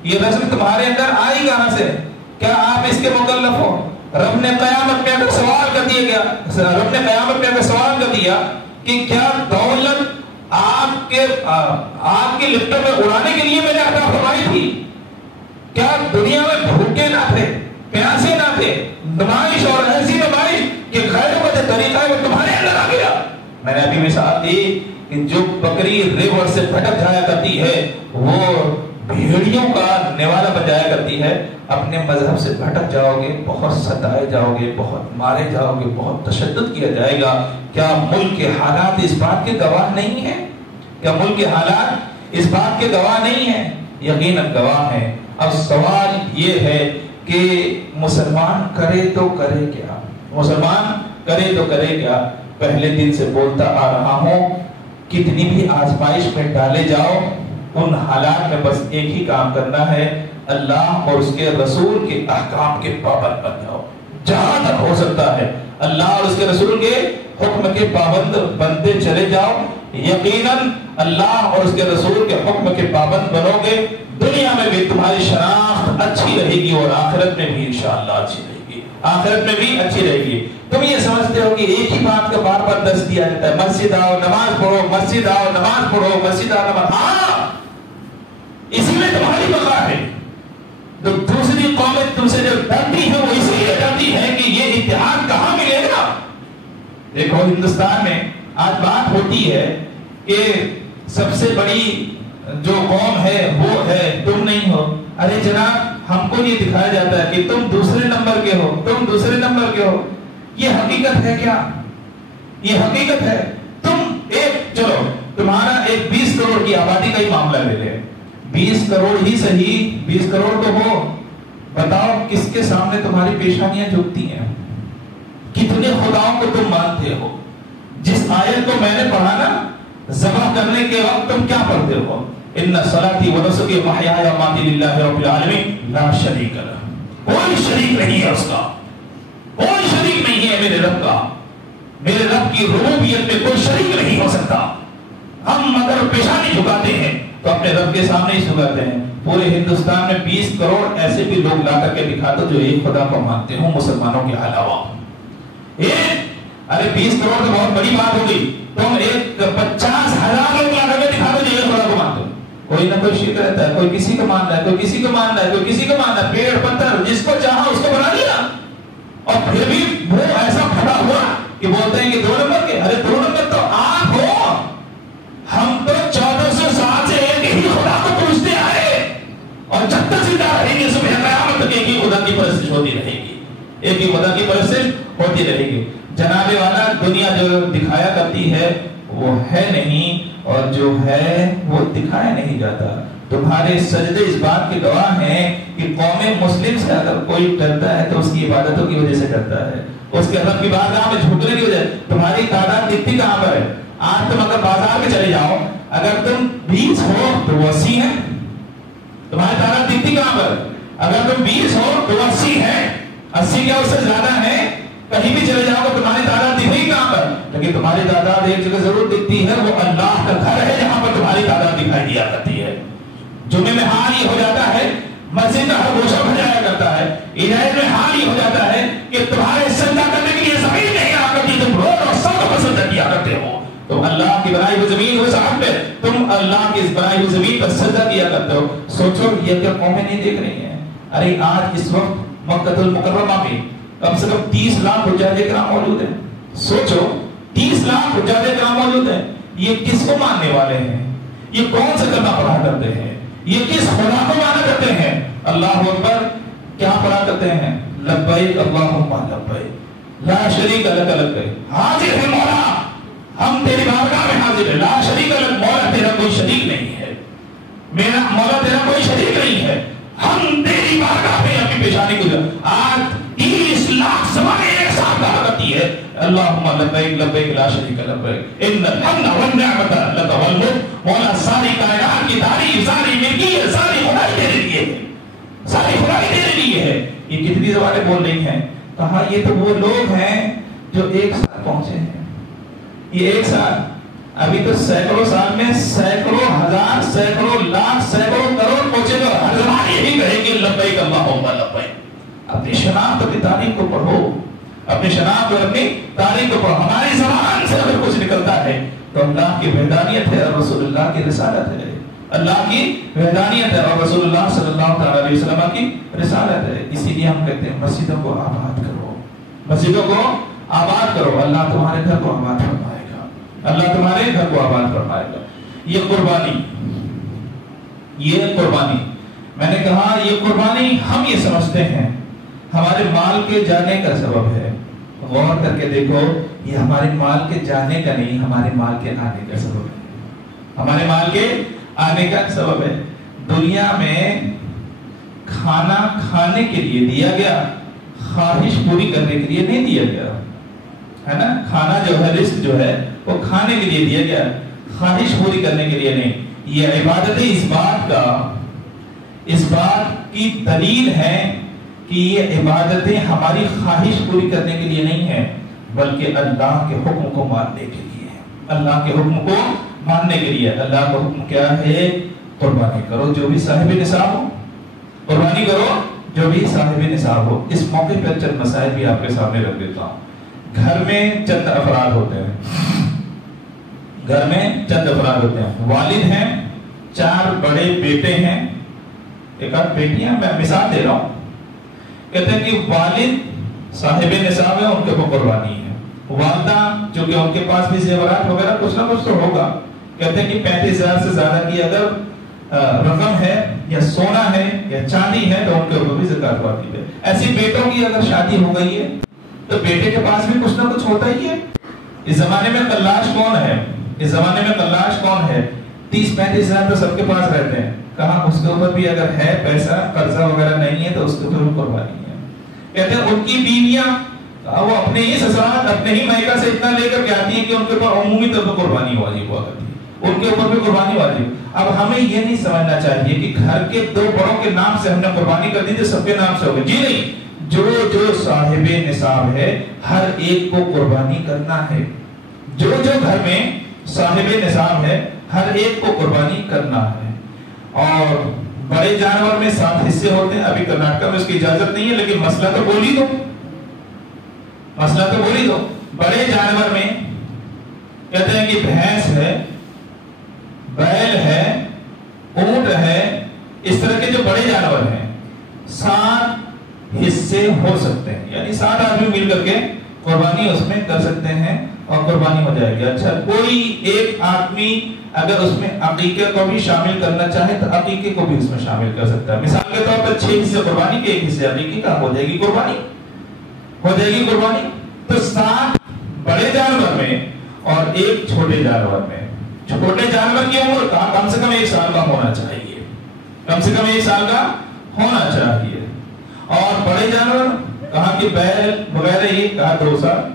یہ رسم تمہارے اندر آئی کہاں سے؟ کیا آپ اس کے مکلف ہو؟ رب نے قیامت میں اگر سوال کر دیا گیا، رب نے قیامت میں اگر سوال کر دیا کہ کیا دولت آپ کے لپٹوں میں اڑانے کے لیے میں نے عطا فرمائی تھی؟ کیا دنیا میں بھوکے نہ تھے، پیاسے نہ تھے، نمائش اور ایسی نمائش کہ غیروں کا جو طریقہ ہے وہ تمہارے اندر آ گیا؟ میں نے ابھی مثال دی کہ جو بکری ریوڑ سے بھٹک جایا کرتی ہے وہ بھیڑیوں کا نوالا بن جایا کرتی ہے۔ اپنے مذہب سے بھٹک جاؤ گے، بہت ستائے جاؤ گے، بہت مارے جاؤ گے، بہت تشدد کیا جائے گا۔ کیا ملک کے حالات اس بات کے گواہ نہیں ہیں؟ کیا ملک کے حالات اس بات کے گواہ نہیں ہیں؟ یقیناً گواہ ہیں۔ اب سوال یہ ہے کہ مسلمان کرے تو کرے کیا؟ مسلمان کرے تو کرے کیا؟ پہلے دن سے بولتا آ رہا ہوں، کتنی بھی آزمائش میں ڈالے جاؤ، ان حالات میں بس ایک ہی کام کرنا ہے، اللہ اور اس کے رسول کے احکام کے پابند بن جاؤ۔ جہاں تک ہو سکتا ہے اللہ اور اس کے رسول کے حکم کے پابند بنتے چلے جاؤ، یقیناً اللہ اور اس کے رسول کے حکم کے پابند بنو گے، دنیا میں بھی تمہاری شناخت اچھی رہے گی اور آخرت میں بھی انشاءاللہ اچھی رہے گی۔ آخرت میں بھی اچھی رہے گی. تم یہ سمجھتے ہو کہ ایک ہی بات کا بار بار دس دیا جاتا ہے, مسجد آؤ نماز پڑھو, مسجد آؤ نماز پڑھو, مسجد آؤ نماز. ہاں اسی میں تمہاری بقا ہے. تو دوسری قومیں تم سے جو ڈرتی ہیں وہ اسی لیے ڈرتی ہے کہ یہ اتحاد کہاں ملے گا. دیکھو ہندوستان میں آج بات ہوتی ہے کہ سب سے بڑی جو قوم ہے وہ ہے, تم نہیں ہو. ارے جناب ہم کو یہ دکھایا جاتا ہے کہ تم دوسرے نمبر کے ہو, تم دوسرے نمبر کے ہو. یہ حقیقت ہے کیا؟ یہ حقیقت ہے. تم ایک چلو تمہارا ایک 20 کروڑ کی آبادی کا ہی معاملہ لے لے, 20 کروڑ ہی صحیح, 20 کروڑ تو ہو. بتاؤ کس کے سامنے تمہاری پیشانیاں جھکتی ہیں؟ کتنے خداؤں کو تم مانتے ہو؟ جس آیت کو میں نے پڑھا نا, ذبح کرنے کے وقت تم کیا پڑھتے ہو؟ ان صلاتی و نسکی و محیای و مماتی للہ رب العالمین لا شریک لہ. کوئی شریک نہیں ہے اس کا, کوئی شریک نہیں ہے میرے رب کا. میرے رب کی ربوبیت میں کوئی شریک نہیں ہو سکتا. ہم اگر پیشانی جھکاتے ہیں تو اپنے رب کے سامنے ہی جھکاتے ہیں. پورے ہندوستان میں 20 کروڑ ایسے بھی لوگ لا کر کے دکھا دو جو ایک خدا کو مانتے ہوں مسلمانوں کے علاوہ. ارے 20 کروڑ تو بہت بڑی بات ہوگی. تم ایک 50,000 لوگ لا کر کے دکھا دو جو ایک خدا کو مانتے ہو. کوئی نہ کوئی شرک رہتا ہے, کوئی کسی کو مان رہا ہے, کوئی کسی کو مان رہا ہے, کوئی کسی کو مان رہا ہے. پیڑ پتھر جس کو چاہا اس کو بنا دیا, اور پھر بھی وہ ایسا پھٹا ہوا کہ بولتے ہیں کہ 2 نمبر کے. ارے 2 نمبر تو آپ ہو. ہم تو 1400 سال سے ایک ہی خدا کو پوجتے آئے, اور جب تک زندہ رہیں گے صبح قیامت تک ایک ہی خدا کی پرستش ہوتی رہے گی, ایک ہی خدا کی پرستش ہوتی رہے گی. جناب والا دنیا جو دکھایا کرتی ہے وہ ہے نہیں, اور جو ہے وہ دکھایا نہیں جاتا. تمہارے سجدے اس بات کے گواہ ہیں کہ قوم مسلم سے اگر کوئی ڈرتا ہے تو اس کی عبادتوں کی وجہ سے ڈرتا ہے, اس کے رب کی بارگاہ میں جھکنے کی وجہ. تمہاری تعداد دکھتی کہاں پر ہے؟ آج تم اگر بازار میں چلے جاؤ, اگر تم 20 ہو تو وہ 80 ہے. تمہاری تعداد دکھتی کہاں پر؟ اگر تم 20 ہو تو 80 ہے. 80 کیا اس سے زیادہ ہے؟ کہیں بھی چلے جاؤ تو تمہاری تعداد دکھ رہی کہاں پر؟ لیکن تمہاری تعداد ایک جگہ ضرور دکھتی ہے, وہ اللہ کا گھر ہے جہاں پر تمہاری تعداد دکھائی دیا کرتی ہے. جمعے میں حال یہ ہو جاتا ہے, مسجد کا ہر گوشہ بجایا کرتا ہے. عید میں حال یہ ہو جاتا ہے کہ تمہارے سجدہ کرنے کے لیے زمین نہیں آ کرتی, تم روز اور سب کو سجدہ کیا کرتے ہو. تم اللہ کی بنائی ہوئی زمین ہو صاحب پہ, تم اللہ کی بنائی ہوئی زمین پر سجدہ کیا کرتے ہو. سوچو یہ کیا قومیں نہیں دیکھ رہی ہیں؟ ارے آج اس وقت مکہ المکرمہ میں کم سے کم 30 لاکھ حجاج کرام موجود ہیں. سوچو 30 لاکھ حجاج کرام موجود ہیں. یہ کس کو ماننے والے ہیں؟ یہ کون سے کلمہ پڑھا کرتے ہیں؟ یہ کس خدا کو مانا کرتے ہیں؟ اللہ اکبر کیا پڑھا کرتے ہیں؟ لبیک اللہم لبیک لا شریک لک لبیک. حاضر ہے مولا, ہم تیری بارگاہ میں حاضر ہیں. لا شریک لک, مولا تیرا کوئی شریک نہیں ہے. میرا مولا تیرا کوئی شریک نہیں ہے. ہم تیری بارگاہ میں اپنی پیشانی کو آج 30 لاکھ زبانیں ایک ساتھ کہا کرتی ہے اللہم لبیک لبیک لا شریک لک لبیک ان الحمد والنعمت لک والملک. مولا ساری کائنات کی تعریف, ساری ملکیت, ساری خدائی تیرے لیے ہے, ساری خدائی تیرے لیے ہے. یہ کتنی زبانیں بول رہی ہیں؟ کہا یہ تو وہ لوگ ہیں جو ایک ساتھ پہنچے ہیں. یہ ایک ساتھ, ابھی تو سینکڑوں سال میں سینکڑوں ہزار, سینکڑوں لاکھ, سینکڑوں کروڑ پہنچے گا. ہر زبان یہی کہے گی لبیک اللہم لبیک. اپنی شناخت, اپنی تاریخ کو پڑھو, اپنی شناخت اور اپنی تاریخ کو پڑھو. ہماری زبان سے اگر کچھ نکلتا ہے تو اللہ کی وحدانیت ہے اور رسول اللہ کی رسالت ہے. اللہ کی وحدانیت ہے اور رسول اللہ صلی اللہ علیہ وسلم کی رسالت ہے. اسی لیے ہم کہتے ہیں مسجدوں کو آباد کرو, مسجدوں کو آباد کرو. اللہ تمہارے گھر کو آباد فرمائے گا, اللہ تمہارے گھر کو آباد فرمائے گا. یہ قربانی, یہ قربانی, میں نے کہا یہ قربانی ہم یہ سمجھتے ہیں ہمارے مال کے جانے کا سبب ہے. غور کر کے دیکھو, یہ ہمارے مال کے جانے کا نہیں, ہمارے مال کے آنے کا سبب ہے. ہمارے مال کے آنے کا سبب ہے. دنیا میں کھانا کھانے کے لیے دیا گیا, خواہش پوری کرنے کے لیے نہیں دیا گیا, ہے نا. کھانا جو ہے, رزق جو ہے وہ کھانے کے لیے دیا گیا, خواہش پوری کرنے کے لیے نہیں. یہ عبادتیں اس بات کی دلیل ہے کہ یہ عبادتیں ہماری خواہش پوری کرنے کے لیے نہیں ہیں, بلکہ اللہ کے حکم کو ماننے کے لیے ہے. اللہ کے حکم کو ماننے کے لیے. اللہ کا حکم کیا ہے؟ قربانی کرو جو بھی صاحب نصاب ہو, قربانی کرو جو بھی صاحب نصاب ہو، اس موقع پر چند مسائل بھی آپ کے سامنے رکھ دیتا ہوں۔ گھر میں چند افراد ہوتے ہیں، گھر میں چند افراد ہوتے ہیں، والد ہیں، 4 بڑے بیٹے ہیں، ایک آدھ بیٹیاں، میں مثال دے رہا ہوں۔ کہتے ہیں کہ والد صاحب نصاب ہے، ان کے اوپر قربانی ہے، والدہ جو کہ ان کے پاس بھی زیورات وغیرہ کچھ نہ کچھ تو ہوگا، کہتے ہیں کہ 35,000 سے زیادہ کی اگر رقم ہے یا سونا ہے یا چاندی ہے تو ان کے اوپر بھی زکات واجب ہے۔ ایسی بیٹوں کی اگر شادی ہو گئی ہے تو بیٹے کے پاس بھی کچھ نہ کچھ ہوتا ہی ہے۔ اس زمانے میں قلاش کون ہے؟ اس زمانے میں قلاش کون ہے؟ 30-35 ہزار تو سب کے پاس رہتے ہیں، کہاں اس کے اوپر بھی اگر ہے پیسہ، قرضہ وغیرہ نہیں ہے تو اس کے اوپر بھی قربانی ہے۔ کہتے ہیں ان کی بیویاں وہ اپنے ہی سسرال، اپنے ہی مائکہ سے اتنا لے کر کے آتی ہیں کہ ان کے اوپر عمومی طور پر قربانی واجب ہوا کرتی ہے، ان کے اوپر بھی قربانی واجب۔ اب ہمیں یہ نہیں سمجھنا چاہیے کہ گھر کے 2 بڑوں کے نام سے ہم نے قربانی کر دی تو سب کے نام سے ہوگی، جی نہیں، جو صاحب نصاب ہے ہر ایک کو قربانی کرنا ہے، جو گھر میں صاحب نصاب ہے ہر ایک کو قربانی کرنا ہے۔ اور بڑے جانور میں 7 حصے ہوتے ہیں، ابھی کرناٹک میں اس کی اجازت نہیں ہے، لیکن مسئلہ تو بول ہی دو، مسئلہ تو بول ہی دو۔ بڑے جانور میں کہتے ہیں کہ بھینس ہے، بیل ہے، اونٹ ہے، اس طرح کے جو بڑے جانور ہیں 7 حصے ہو سکتے ہیں، یعنی 7 آدمی مل کر کے قربانی اس میں کر سکتے ہیں اور قربانی ہو جائے گی۔ اچھا، کوئی ایک آدمی اگر اس میں عقیقے کو بھی شامل کرنا چاہے تو عقیقے کو بھی اس میں شامل کر سکتا ہے۔ مثال کے طور پر 6 حصے قربانی کے، 1 حصے عقیقے کا، ہو جائے گی قربانی، ہو جائے گی قربانی۔ تو 7 بڑے جانور میں اور 1 چھوٹے جانور میں۔ چھوٹے جانور کی عمر کم سے کم 1 سال کا ہونا چاہیے، کم سے کم 1 سال کا ہونا چاہیے۔ اور بڑے جانور کہاں کہ بیل وغیرہ یہ کہا 2 سال،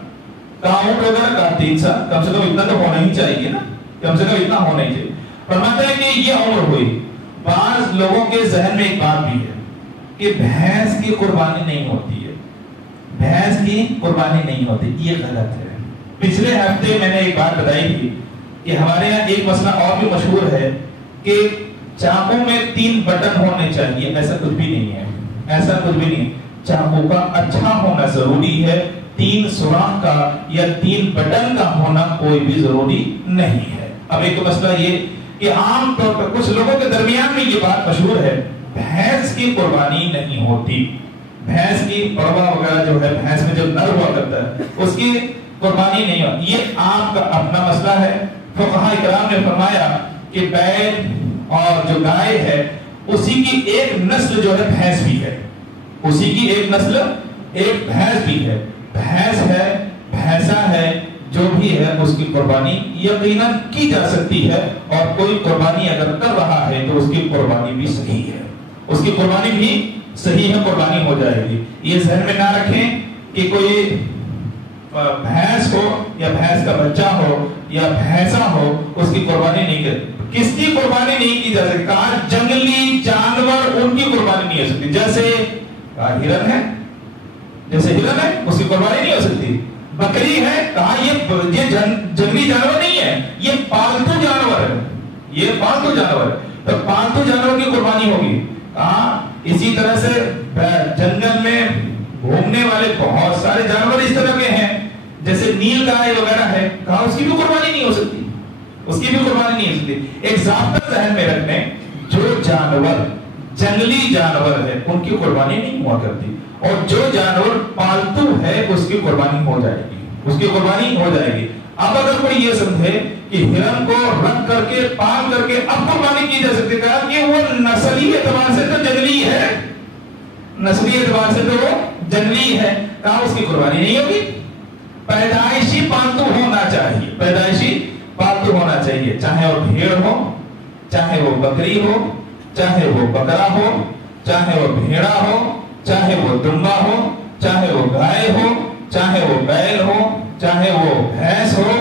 کہاں اونٹ وغیرہ کہا 3 سال، کم سے کم اتنا تو ہونا ہی چاہیے نا، کم سے کم اتنا ہونا ہی چاہیے۔ فرماتا ہے کہ یہ عمر ہوئی۔ بعض لوگوں کے ذہن میں ایک بات بھی ہے کہ بھینس کی قربانی نہیں ہوتی ہے، بھینس کی قربانی نہیں ہوتی، یہ غلط ہے۔ پچھلے ہفتے میں نے ایک بات بتائی تھی کہ ہمارے یہاں ایک مسئلہ اور بھی مشہور ہے کہ چاقو میں 3 بٹن ہونے چاہیے، ایسا کچھ بھی نہیں ہے، ایسا کچھ بھی نہیں۔ چاقو کا اچھا ہونا ضروری ہے، 3 سوراخ کا یا 3 بٹن کا ہونا کوئی بھی ضروری نہیں ہے۔ اب ایک مسئلہ یہ کہ عام طور پر کچھ لوگوں کے درمیان میں یہ بات مشہور ہے، بھینس کی قربانی نہیں ہوتی، بھینس کی پڑوا وغیرہ جو ہے، بھینس میں جو نر ہوا کرتا ہے اس کی قربانی نہیں ہوتی۔ یہ آپ کا اپنا مسئلہ ہے۔ فقہاء کرام نے فرمایا کہ بیل اور جو گائے ہے اسی کی ایک نسل جو ہے بھینس بھی ہے، اسی کی ایک نسل ایک بھینس بھی ہے، بھینس ہے، بھینسا ہے، جو بھی ہے اس کی قربانی یقیناً کی جا سکتی ہے، اور کوئی قربانی اگر کر رہا ہے تو اس کی قربانی بھی صحیح ہے، اس کی قربانی بھی صحیح ہے، قربانی ہو جائے گی۔ یہ ذہن میں نہ رکھیں کہ کوئی بھینس ہو یا بھینس کا بچہ ہو یا بھینسا ہو اس کی قربانی نہیں کرتی۔ کس کی قربانی نہیں کی جا سکتی؟ کہا جنگلی جانور ان کی قربانی نہیں ہو سکتی، جیسے ہرن ہے، جیسے ہرن ہے اس کی قربانی نہیں ہو سکتی۔ بکری ہے، کہا یہ جنگلی جانور نہیں ہے، یہ پالتو جانور ہے، یہ پالتو جانور ہے، تو پالتو جانور کی قربانی ہوگی۔ کہا اسی طرح سے جنگل میں گھومنے والے بہت سارے جانور اس طرح کے ہیں، جیسے نیل گائے وغیرہ ہے، کہا اس کی بھی قربانی نہیں ہو سکتی، اس کی بھی قربانی نہیں ہو سکتی۔ ایک ضابطہ ذہن میں رکھنے، جو جانور جنگلی جانور ہے ان کی قربانی نہیں ہوا کرتی، اور جو جانور پالتو ہے اس کی قربانی ہو جائے گی، اس کی قربانی ہو جائے گی۔ اب اگر کوئی یہ سمجھے کہ ہرن کو رکھ کر کے پال کر کے اب قربانی کی جا سکتی، کہا کہ وہ نسلی اعتبار سے تو جنگلی ہے، نسلی اعتبار سے تو وہ جنگلی ہے، کہا اس کی قربانی نہیں ہوگی۔ پیدائشی پالتو ہونا چاہیے، پیدائشی پالتو ہونا چاہیے، چاہے وہ بھیڑ ہو، چاہے وہ بکری ہو، چاہے وہ بکرا ہو، چاہے وہ بھیڑا ہو، چاہے وہ دمبا ہو، چاہے وہ گائے ہو، چاہے وہ بیل ہو، چاہے وہ بھینس ہو،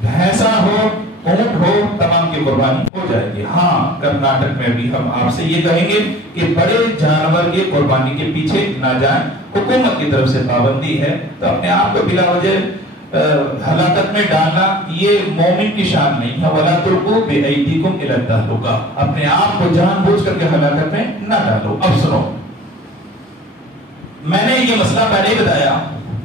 بھینسا ہو، اونٹ ہو، تمام کی قربانی ہو جائے گی۔ ہاں، کرناٹک میں بھی ہم آپ سے یہ کہیں گے کہ بڑے جانور کی قربانی کے پیچھے نہ جائیں، حکومت کی طرف سے پابندی ہے، تو اپنے آپ کو بلا وجہ ہلاکت میں ڈالنا یہ مومن کی شان نہیں ہے۔ وَلَا تُلْقُوا بِأَيْدِيكُمْ إِلَى التَّهْلُكَةِ، اپنے آپ کو جان بوجھ کر کے ہلاکت میں نہ ڈالو۔ اب سنو، میں نے یہ مسئلہ پہلے بتایا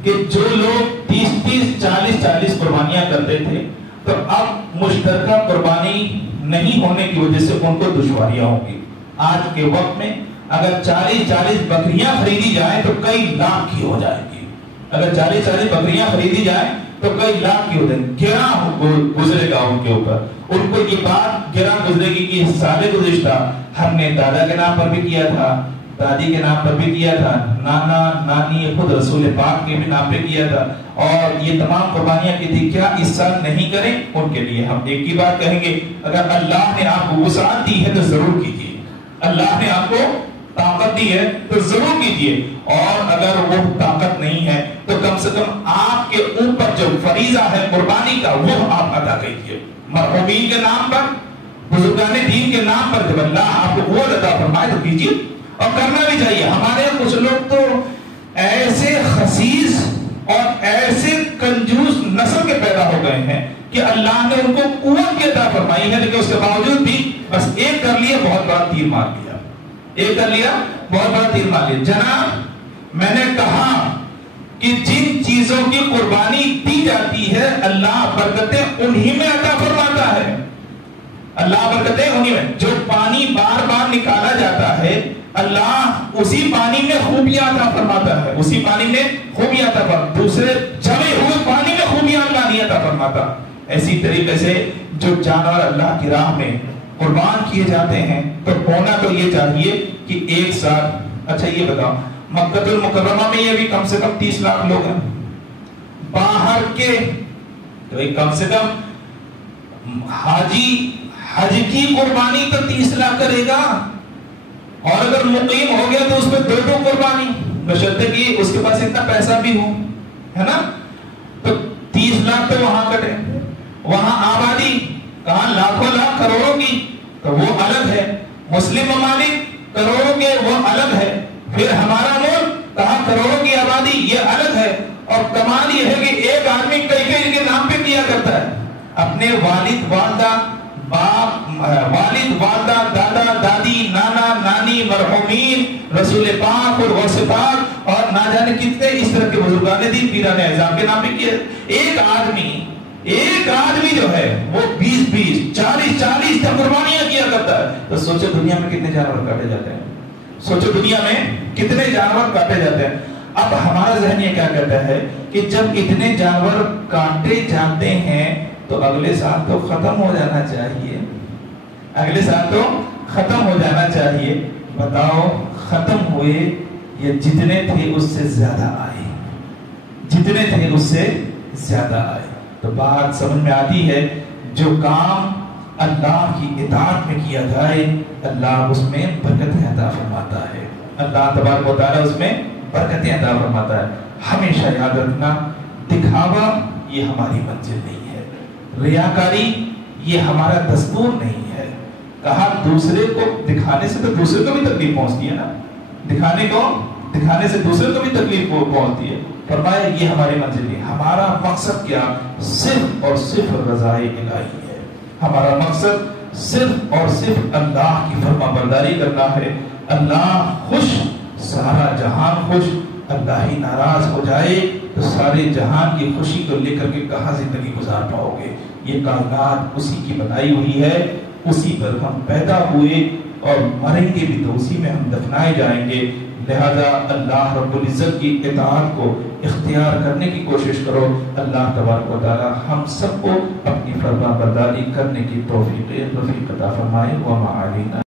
کہ جو لوگ 30 40 قربانیاں کرتے تھے تو اب مشترکہ قربانی نہیں ہونے کی وجہ سے ان کو دشواریاں ہوں گی. آج کے وقت میں اگر 40 بکریاں خریدی جائیں تو کئی لاکھ کی ہو جائے گی. اگر 40 بکریاں خریدی جائیں تو کئی لاکھ کی ہو جائے گی. گرہ گزرے گا ان کے اوپر. ان کو یہ بات گرہ گزرے گی کہ سال گزشتہ ہم نے دادا کے نام پر بھی کیا تھا, دادی کے نام پر بھی کیا تھا, نانا نانی خود رسول پاک کے بھی نام پہ کیا تھا, اور یہ تمام قربانیاں کی تھی, کیا اس سال نہیں کریں؟ ان کے لیے ہم ایک ہی بات کہیں گے, اگر اللہ نے آپ کو وسعت دی ہے تو ضرور کیجیے. اللہ نے آپ کو طاقت دی ہے تو ضرور کیجیے, اور اگر وہ طاقت نہیں ہے تو کم سے کم آپ کے اوپر جو فریضہ ہے قربانی کا وہ آپ ادا کیجیے. مرحومین کے نام پر, بزرگان دین کے نام پر جب اللہ آپ کو وہ عطا فرمائے تو کیجیے, اور کرنا بھی چاہیے. ہمارے کچھ لوگ تو ایسے خسیس اور ایسے کنجوس نسل کے پیدا ہو گئے ہیں کہ اللہ نے ان کو قوت کی عطا فرمائی ہے, لیکن اس کے باوجود بھی بس ایک کر لیا بہت بڑا تیر مار لیا, ایک کر لیا بہت بڑا تیر مار لیا. جناب میں نے کہا کہ جن چیزوں کی قربانی دی جاتی ہے اللہ برکتیں انہی میں عطا فرماتا ہے. اللہ برکتیں انہی میں. جو پانی بار بار نکالا جاتا ہے اللہ اسی پانی میں خوبیاں عطا فرماتا ہے, اسی پانی میں خوبیاں عطا فرماتا, دوسرے جمے ہوئے پانی میں خوبیاں اللہ نہیں عطا فرماتا. اسی طریقے سے جو جانور اللہ کی راہ میں قربان کیے جاتے ہیں تو ہونا تو یہ چاہیے کہ ایک ساتھ. اچھا یہ بتاؤ, مکہ المکرمہ میں یہ بھی کم سے کم 30 لاکھ لوگ ہیں, باہر کے تو کم سے کم حاجی حج کی قربانی تو 30 لاکھ کرے گا, اور اگر مقیم ہو گیا تو اس پہ 2 قربانی, بشرطے کہ اس کے پاس اتنا پیسہ بھی ہو, ہے نا. تو 30 لاکھ تو وہاں کٹے, وہاں آبادی کہاں لاکھوں لاکھ کروڑوں کی تو وہ الگ ہے, مسلم ممالک کروڑوں کے وہ الگ ہے, پھر ہمارا ملک کہاں کروڑوں کی آبادی یہ الگ ہے. اور کمال یہ ہے کہ ایک آدمی کئی کے نام پہ کیا کرتا ہے, اپنے والد والدہ دادا دادی نانا نانی مرحومین رسول پاک اور غوث پاک اور نہ جانے کتنے اس طرح کے بزرگان دین پیران اعظام کے نام پہ کیا. ایک آدمی جو ہے وہ 20 40 قربانیاں کیا کرتا ہے. تو سوچو دنیا میں کتنے جانور کاٹے جاتے ہیں, سوچو دنیا میں کتنے جانور کاٹے جاتے ہیں. اب ہمارا ذہن یہ کیا کہتا ہے کہ جب اتنے جانور کاٹے جاتے ہیں تو اگلے سال تو ختم ہو جانا چاہیے, اگلے سال تو ختم ہو جانا چاہیے. بتاؤ ختم ہوئے یا جتنے تھے اس سے زیادہ آئے, جتنے تھے اس سے زیادہ آئے. تو بات سمجھ میں آتی ہے, جو کام اللہ کی اطاعت میں کیا جائے اللہ اس میں برکتیں عطا فرماتا ہے, اللہ تبارک و تعالیٰ اس میں برکتیں عطا فرماتا ہے. ہمیشہ یاد رکھنا, دکھاوا یہ ہماری منزل نہیں ہے, ریاکاری یہ ہمارا دستور نہیں ہے. کہا دوسرے کو دکھانے سے تو دوسرے کو بھی تکلیف پہنچتی ہے نا, دکھانے سے دوسرے کو بھی تکلیف پہنچتی ہے. فرمایا یہ ہماری منزل نہیں. ہمارا مقصد کیا, صرف اور صرف رضائے الہی ہے. ہمارا مقصد صرف اور صرف اللہ کی فرما برداری کرنا ہے. اللہ خوش, سارا جہان خوش. اللہ ہی ناراض ہو جائے تو سارے جہان کی خوشی کو لے کر کے کہاں زندگی گزار پاؤ گے. یہ کائنات اسی کی بنائی ہوئی ہے, اسی پر ہم پیدا ہوئے اور مریں گے بھی تو اسی میں ہم دفنائے جائیں گے. لہذا اللہ رب العزت کی اطاعت کو اختیار کرنے کی کوشش کرو. اللہ تبارک و تعالی ہم سب کو اپنی فرما برداری کرنے کی توفیق عطا فرمائے. وما علینا